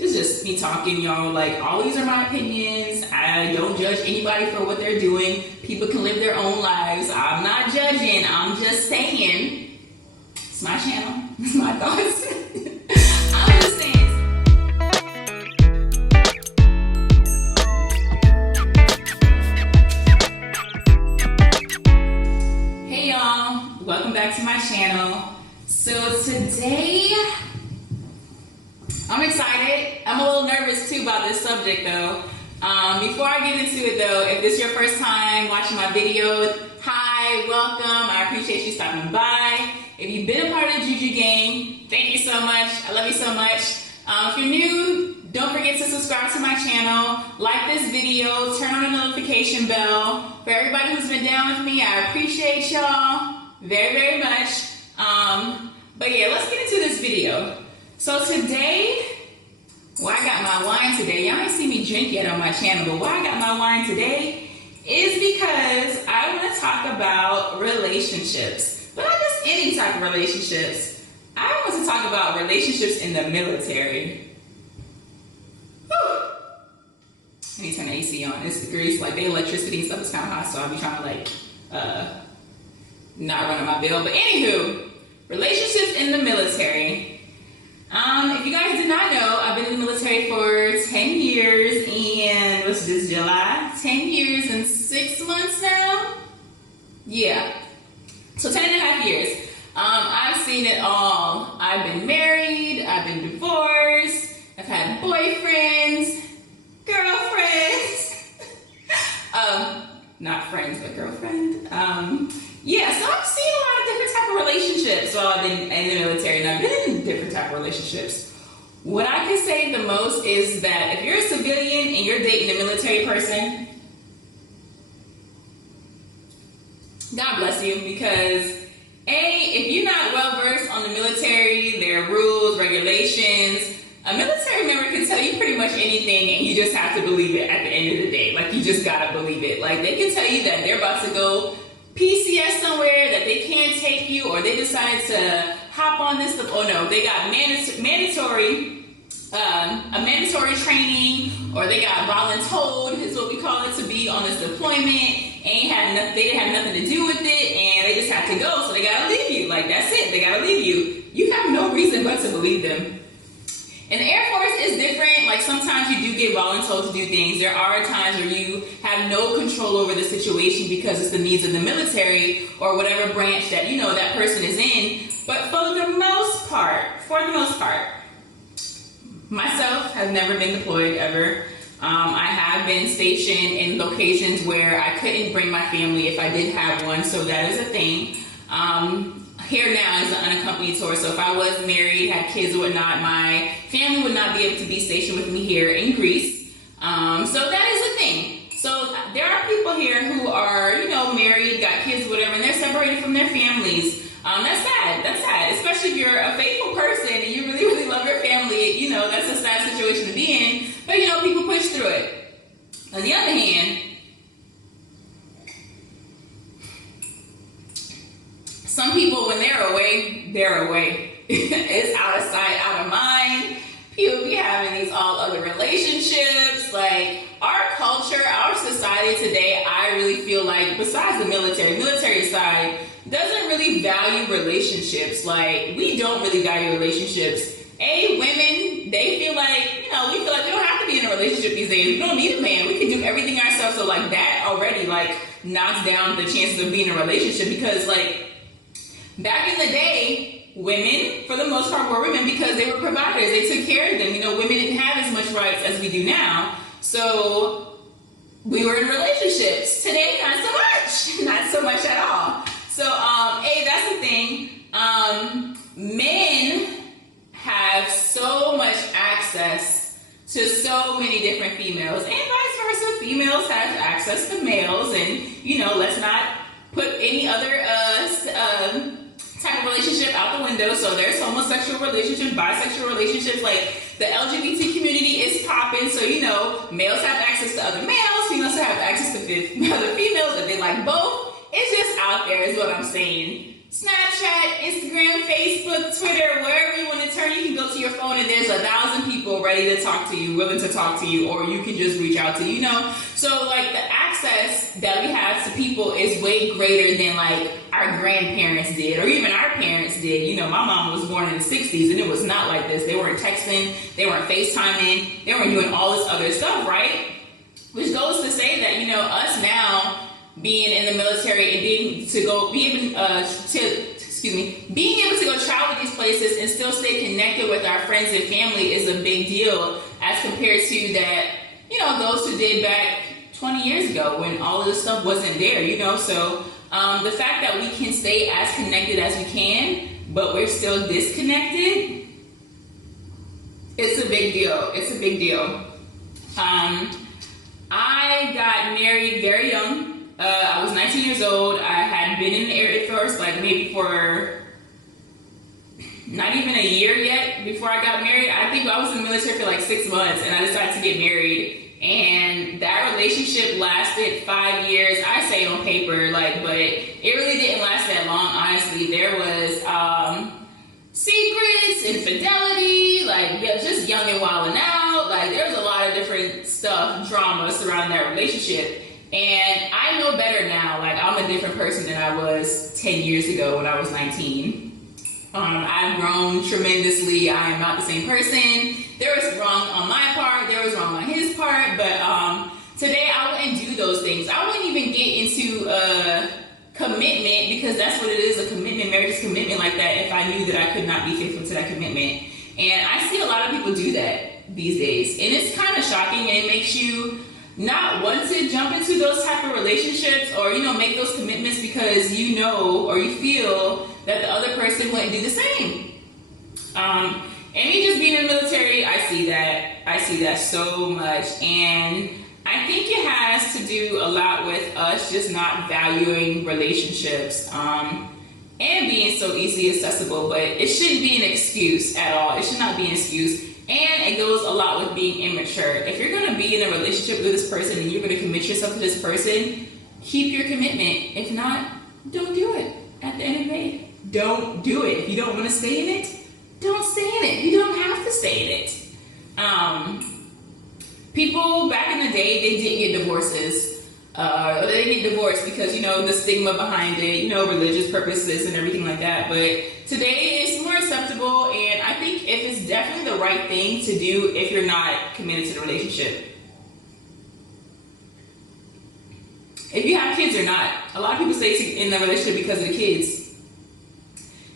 This is just me talking, y'all. Like, all these are my opinions. I don't judge anybody for what they're doing. People can live their own lives. I'm not judging. I'm just saying. It's my channel. It's my thoughts. I'm just saying. Hey, y'all. Welcome back to my channel. So today, I'm excited. I'm a little nervous too about this subject though. Before I get into it though, if this is your first time watching my video, hi, welcome. I appreciate you stopping by. If you've been a part of the Juju gang, thank you so much. I love you so much. If you're new, don't forget to subscribe to my channel, like this video, turn on the notification bell. For everybody who's been down with me, I appreciate y'all very, very much. But yeah, let's get into this video. So today, why I got my wine today, y'all ain't seen me drink yet on my channel, but why I got my wine today is because I want to talk about relationships. But not just any type of relationships. I want to talk about relationships in the military. Whew. Let me turn the AC on. It's grease, like the electricity and stuff is kind of hot, so I'll be trying to like, not run on my bill. But anywho, relationships in the military. If you guys did not know, I've been in the military for 10 years and what's this, July? 10 years and 6 months now? Yeah. So 10 and a half years. I've seen it all. I've been married, I've been divorced, I've had boyfriends, girlfriends. Not friends, but girlfriend. Yeah, so I've seen a lot of different type of relationships while I've been in the military, and I've been in different type of relationships. What I can say the most is that if you're a civilian and you're dating a military person, God bless you, because if you're not well versed on the military, their rules, regulations, a military member can tell you pretty much anything and you just have to believe it at the end of the day. Like, you just gotta believe it. Like, they can tell you that they're about to go PCS somewhere, that they can't take you, or they decided to hop on this, oh no, they got a mandatory training, or they got voluntold, is what we call it, to be on this deployment, they didn't have nothing to do with it, and they just have to go, so they gotta leave you. Like, that's it, they gotta leave you. You have no reason but to believe them. And the Air Force is different. Like, sometimes you do get voluntold to do things. There are times where you have no control over the situation because it's the needs of the military or whatever branch that, you know, that person is in. But for the most part, myself have never been deployed ever. I have been stationed in locations where I couldn't bring my family if I did have one, so that is a thing. Here now is an unaccompanied tour, so if I was married, had kids or whatnot, my family would not be able to be stationed with me here in Greece. So that is a thing. So there are people here who are, you know, married, got kids, whatever, and they're separated from their families. That's sad, especially if you're a faithful person and you really, really love your family. You know, that's a sad situation to be in, but you know, people push through it. On the other hand, some people, when they're away, they're away. It's out of sight, out of mind. People be having these all other relationships. Like, our culture, our society today, I really feel like, besides the military side, doesn't really value relationships. Like, we don't really value relationships. Women, they feel like, you know, we feel like we don't have to be in a relationship these days. We don't need a man. We can do everything ourselves. So, like, that already, like, knocks down the chances of being in a relationship because, like, back in the day, women, for the most part, were women because they were providers. They took care of them. You know, women didn't have as much rights as we do now. So we were in relationships. Today, not so much. Not so much at all. So, that's the thing. Men have so much access to so many different females, and vice versa. Females have access to males, and, you know, let's not put any other type of relationship out the window. So there's homosexual relationships, bisexual relationships, like the LGBT community is popping. So, you know, males have access to other males, females have access to other females, if they like both. It's just out there is what I'm saying. Snapchat, Instagram, Facebook, Twitter, wherever you want to turn, you can go to your phone and there's 1,000 people ready to talk to you, willing to talk to you, or you can just reach out to you, you know? So like the access that we have to people is way greater than like our grandparents did, or even our parents did. You know, my mom was born in the 60s and it was not like this. They weren't texting, they weren't FaceTiming, they weren't doing all this other stuff, right? Which goes to say that, you know, us now being in the military and being able to go travel these places and still stay connected with our friends and family is a big deal as compared to that, you know, those who did back 20 years ago when all of this stuff wasn't there, you know. So the fact that we can stay as connected as we can, but we're still disconnected, it's a big deal. It's a big deal. I got married very young. I was 19 years old. I had been in the Air Force like maybe for not even a year yet before I got married. I think I was in the military for like 6 months and I decided to get married. And that relationship lasted 5 years. I say on paper, like, but it really didn't last that long, honestly. There was secrets, infidelity, like just young and wilding out. Like there was a lot of different stuff, drama surrounding that relationship. And I know better now. Like I'm a different person than I was 10 years ago when I was 19. I've grown tremendously. I am not the same person. There was wrong on my part. There was wrong on his part. But today I wouldn't do those things. I wouldn't even get into commitment, because that's what it is, a commitment. Marriage is commitment like that if I knew that I could not be faithful to that commitment. And I see a lot of people do that these days. And it's kind of shocking, and it makes you not want to jump into those type of relationships or, you know, make those commitments because you know or you feel that the other person wouldn't do the same. And me just being in the military, I see that so much. And I think it has to do a lot with us just not valuing relationships and being so easily accessible, but it shouldn't be an excuse at all. It should not be an excuse. And it goes a lot with being immature. If you're going to be in a relationship with this person and you're going to commit yourself to this person, keep your commitment. If not, don't do it. At the end of the day, don't do it. If you don't want to stay in it, don't stay in it. You don't have to stay in it. People back in the day, they did get divorces. Or they didn't get divorced because, you know, the stigma behind it, you know, religious purposes and everything like that. But today it's more acceptable, and I think if it's definitely the right thing to do if you're not committed to the relationship. If you have kids or not, a lot of people stay in the relationship because of the kids.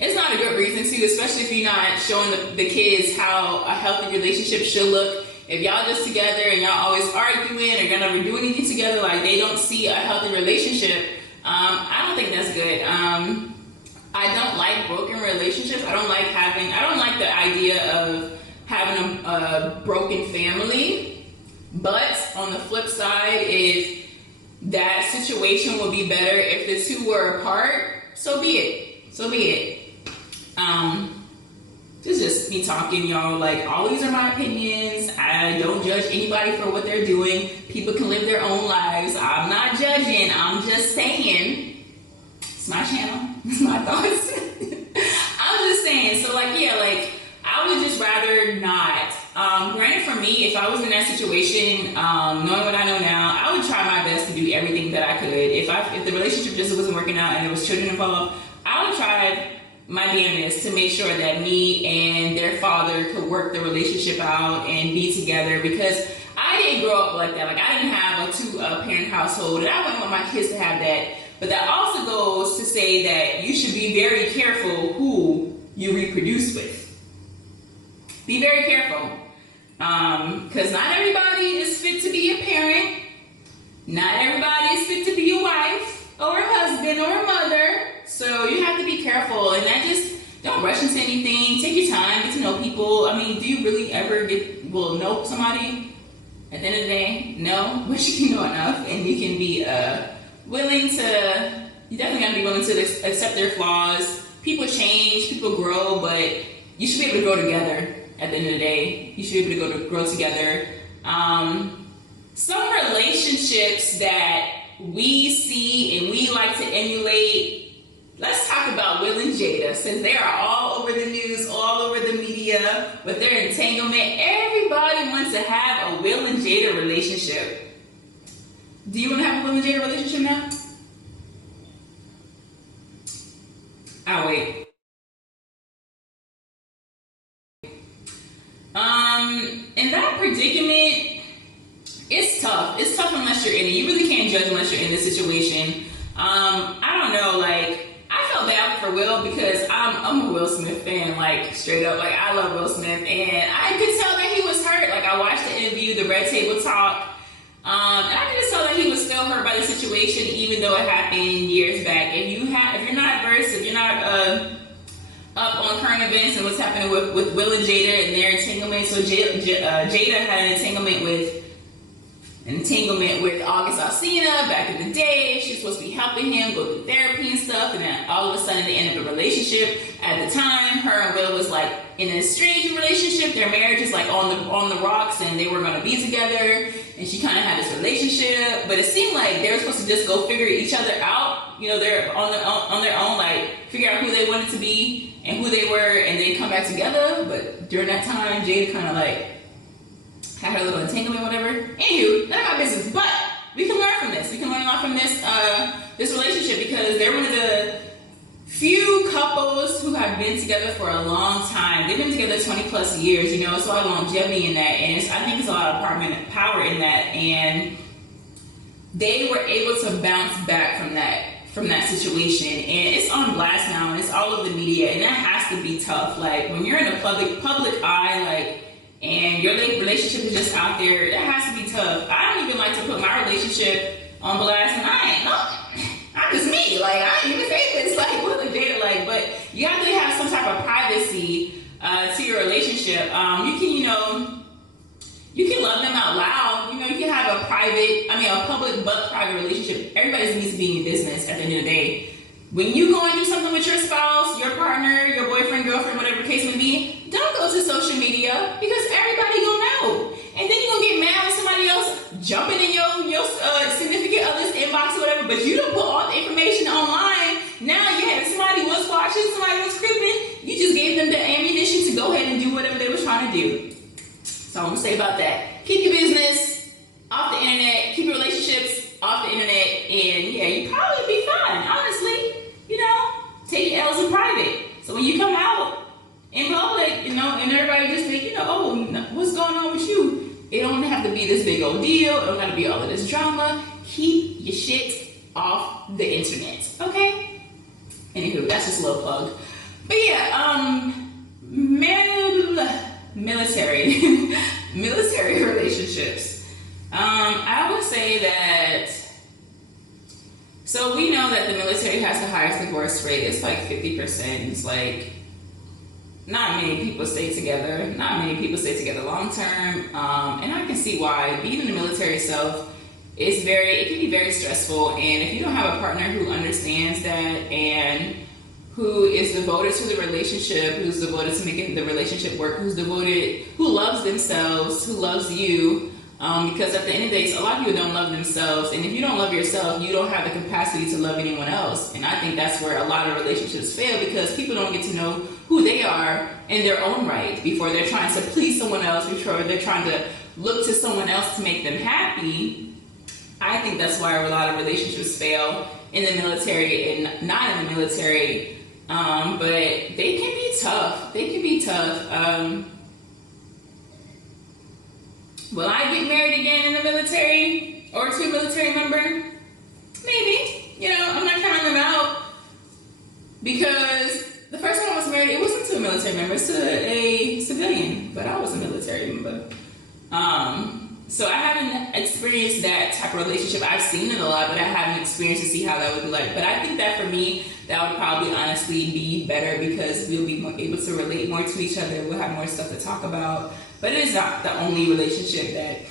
It's not a good reason to, especially if you're not showing the kids how a healthy relationship should look. If y'all just together and y'all always arguing or gonna never do anything together, like they don't see a healthy relationship, I don't think that's good. I don't like broken relationships. I don't like the idea of having a broken family. But on the flip side, if that situation would be better if the two were apart, so be it. So be it. This is just me talking, y'all. Like, all these are my opinions. I don't judge anybody for what they're doing. People can live their own lives. I'm not judging. I'm just saying. It's my channel. It's my thoughts. I'm just saying. So, like, yeah, like, I would just rather not. Granted, for me, if I was in that situation, knowing what I know now, I would try my best to do everything that I could. If the relationship just wasn't working out and there was children involved, I would try my damnedest to make sure that me and their father could work the relationship out and be together, because I didn't grow up like that. Like, I didn't have a two-parent household, and I wouldn't want my kids to have that. But that also goes to say that you should be very careful who you reproduce with. Be very careful. Because not everybody is fit to be a parent. Not everybody is fit to be a wife or a husband or a mother. So you have to be careful, and that just, don't rush into anything. Take your time, get to know people. I mean, do you really ever know somebody? At the end of the day, no. But you can know enough, and you can be willing to, you definitely got to be willing to accept their flaws. People change, people grow, but you should be able to grow together. At the end of the day, you should be able to grow together. Some relationships that we see and we like to emulate. Let's talk about Will and Jada, since they are all over the news, all over the media with their entanglement. Everybody have a Will and Jada relationship. Do you want to have a Will and Jada relationship now? I'll wait. In that predicament, it's tough. It's tough unless you're in it. You really can't judge unless you're in this situation. I don't know, like, I felt bad for Will because I'm a Will Smith fan, like, straight up. Like, I love Will Smith, and I could tell that he was hurt. Like, I watched the interview, the Red Table Talk, and I could just tell that he was still hurt by the situation, even though it happened years back. If you're not versed, if you're not up on current events and what's happening with Will and Jada and their entanglement, so Jada had an entanglement with August Alsina back in the day. She's supposed to be helping him go through therapy and stuff, and then all of a sudden they end up in a relationship. At the time, her and Will was like in an estranged relationship. Their marriage is like on the rocks, and they were going to be together, and she kind of had this relationship, but it seemed like they were supposed to just go figure each other out. You know, they're on their own, like figure out who they wanted to be and who they were, and then come back together. But during that time, Jada kind of like had her little entanglement, whatever. Anywho, none of my business. But we can learn from this. We can learn a lot from this relationship, because they're one of the few couples who have been together for a long time. They've been together 20 plus years. You know, it's a lot of longevity in that, and I think it's a lot of power in that. And they were able to bounce back from that situation, and it's on blast now, and it's all over the media, and that has to be tough. Like, when you're in a public eye, like, and your relationship is just out there, that has to be tough. I don't even like to put my relationship on blast, and I'm just me. Like, I ain't even say this, like, Will and Jada, like, but you have to have some type of privacy to your relationship. You can love them out loud. You know, you can have a public but private relationship. Everybody needs to be in your business at the end of the day. When you go and do something with your spouse, your partner, your boyfriend, girlfriend, whatever the case may be, don't go to social media, because everybody gonna know. And then you're gonna get mad when somebody else jumping in your significant other's inbox or whatever, but you don't put all the information online. Now, yeah, if somebody was watching, somebody was creeping, you just gave them the ammunition to go ahead and do whatever they were trying to do. So I'm gonna say about that. Keep your business off the internet. Keep your relationships off the internet, and yeah, you probably be fine. Honestly, you know, take your L's in private. So when you come out in public, you know, and everybody just think, you know, oh, what's going on with you? It don't have to be this big old deal. It don't have to be all of this drama. Keep your shit off the internet, okay? Anywho, that's just a little plug. But yeah, military relationships. I would say that, so we know that the military has the highest divorce rate. It's like 50%. It's like, not many people stay together. Not many people stay together long term. And I can see why. Being in the military itself it can be very stressful. And if you don't have a partner who understands that and who is devoted to the relationship, who's devoted to making the relationship work, who loves themselves, who loves you, because at the end of the day, a lot of people don't love themselves, and if you don't love yourself, you don't have the capacity to love anyone else. And I think that's where a lot of relationships fail, because people don't get to know who they are in their own right before they're trying to please someone else, before they're trying to look to someone else to make them happy. I think that's why a lot of relationships fail in the military and not in the military. But they can be tough. Will I get married again in the military or to a military member? Maybe. You know, I'm not counting them out, because the first time I was married, it wasn't to a military member, it's to a civilian, but I was a military member. So I haven't experienced that type of relationship. I've seen it a lot, but I haven't experienced to see how that would be like. But I think that for me, that would probably honestly be better, because we'll be able to relate more to each other. We'll have more stuff to talk about. But it is not the only relationship that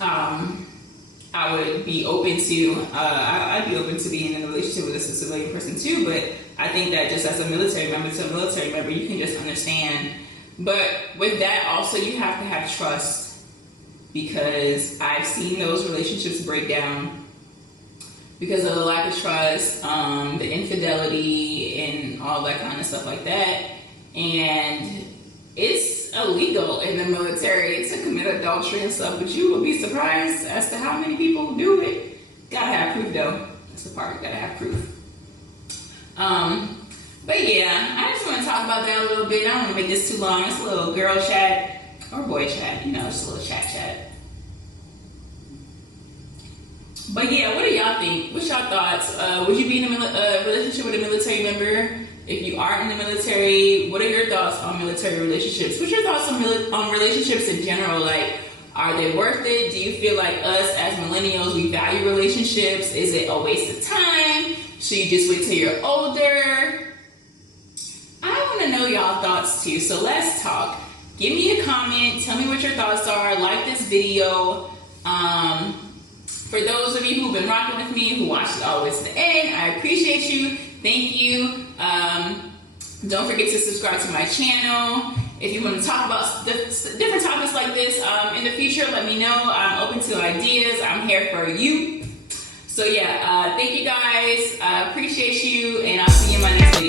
I would be open to. I'd be open to being in a relationship with a civilian person too. But I think that just as a military member to a military member, you can just understand. But with that also, you have to have trust, because I've seen those relationships break down because of the lack of trust, the infidelity, and all that kind of stuff like that. And it's it's illegal in the military to commit adultery and stuff, but you will be surprised as to how many people do it. Gotta have proof though. That's the part, gotta have proof. But yeah, I just want to talk about that a little bit. I don't want to make this too long. It's a little girl chat or boy chat, you know, just a little chat. But yeah, what do y'all think? What's y'all thoughts? Would you be in a relationship with a military member? If you are in the military, what are your thoughts on military relationships? What's your thoughts on relationships in general? Like, are they worth it? Do you feel like us as millennials, we value relationships? Is it a waste of time? Should you just wait till you're older? I want to know y'all thoughts too, so let's talk. Give me a comment, tell me what your thoughts are, like this video. For those of you who've been rocking with me, who watched it all the way to the end, I appreciate you. Thank you. Don't forget to subscribe to my channel. If you want to talk about different topics like this in the future, let me know. I'm open to ideas. I'm here for you. So yeah, thank you guys. I appreciate you, and I'll see you in my next video.